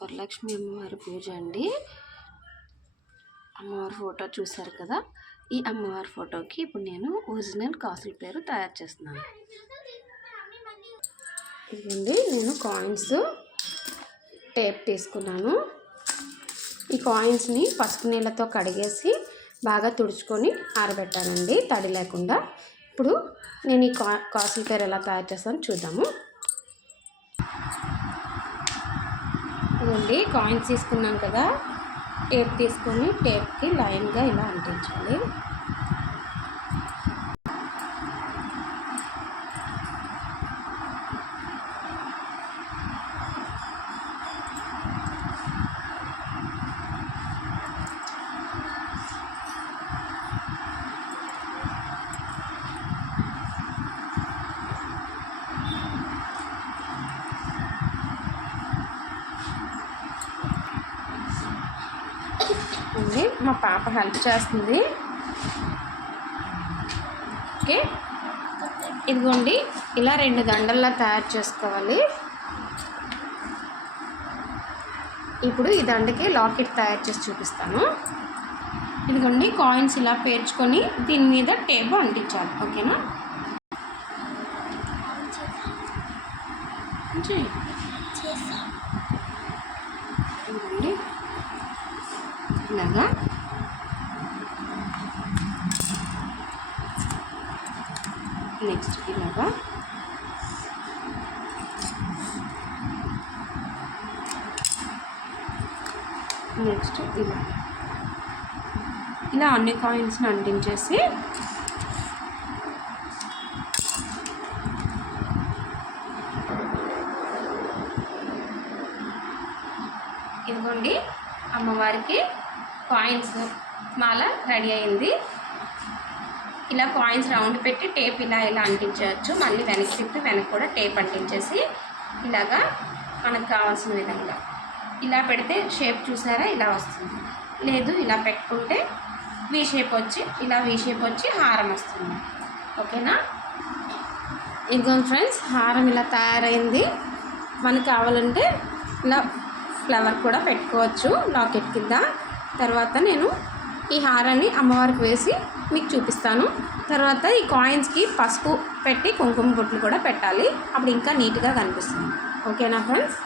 వరలక్ష్మి అమ్మవారి పూజ అండి. అమ్మవారి ఫోటో చూశారు కదా. ఈ అమ్మవారి ఫోటోకి ఇప్పుడు నేను ఒరిజినల్ కాసుల పేరు తయారు చేస్తున్నాను. ఇదిగోండి, నేను కాయిన్స్ టేప్ తీసుకున్నాను. ఈ కాయిన్స్ని పసుపు నీళ్ళతో కడిగేసి బాగా తుడుచుకొని ఆరబెట్టానండి, తడి లేకుండా. ఇప్పుడు నేను ఈ కాసుల పేరు ఎలా తయారు చేస్తానో చూద్దాము. ఇదిగోండి, కాయిన్స్ తీసుకున్నాను కదా, టేప్ తీసుకొని టేప్కి లైన్గా ఇలా అంటించాలి. మా పాప హెల్ప్ చేస్తుంది. ఓకే, ఇదిగోండి, ఇలా 2 దండల్లా తయారు చేసుకోవాలి. ఇప్పుడు ఈ దండకి లాకెట్ తయారు చేసి చూపిస్తాను. ఇదిగోండి, కాయిన్స్ ఇలా పేర్చుకొని దీని మీద టేప్ అంటించాలి. ఓకేనా? ఇదిగోండి, ఇలాగా నెక్స్ట్ ఇలాగా నెక్స్ట్ ఇలా అన్ని కాయిన్స్ని అంటించేసి ఇదిగోండి, అమ్మవారికి కాయిన్స్ మాల రెడీ అయింది. ఇలా కాయిన్స్ రౌండ్ పెట్టి టేప్ ఇలా అంటించవచ్చు. మళ్ళీ వెనక్కి తిప్పి వెనక్కి కూడా టేప్ అంటించేసి ఇలాగా మనకు కావాల్సిన విధంగా ఇలా పెడితే షేప్ చూసారా ఇలా వస్తుంది. లేదు ఇలా పెట్టుకుంటే వీ షేప్ వచ్చి హారం వస్తుంది. ఓకేనా? ఇదిగోండి ఫ్రెండ్స్, హారం ఇలా తయారైంది. మనకు కావాలంటే ఇలా ఫ్లవర్ కూడా పెట్టుకోవచ్చు లాకెట్ కింద. తర్వాత నేను ఈ హారాన్ని అమ్మవారికి వేసి మీకు చూపిస్తాను. తర్వాత ఈ కాయిన్స్కి పసుపు పెట్టి కుంకుమ బొట్లు కూడా పెట్టాలి. అప్పుడు ఇంకా నీట్గా కనిపిస్తుంది. ఓకేనా ఫ్రెండ్స్?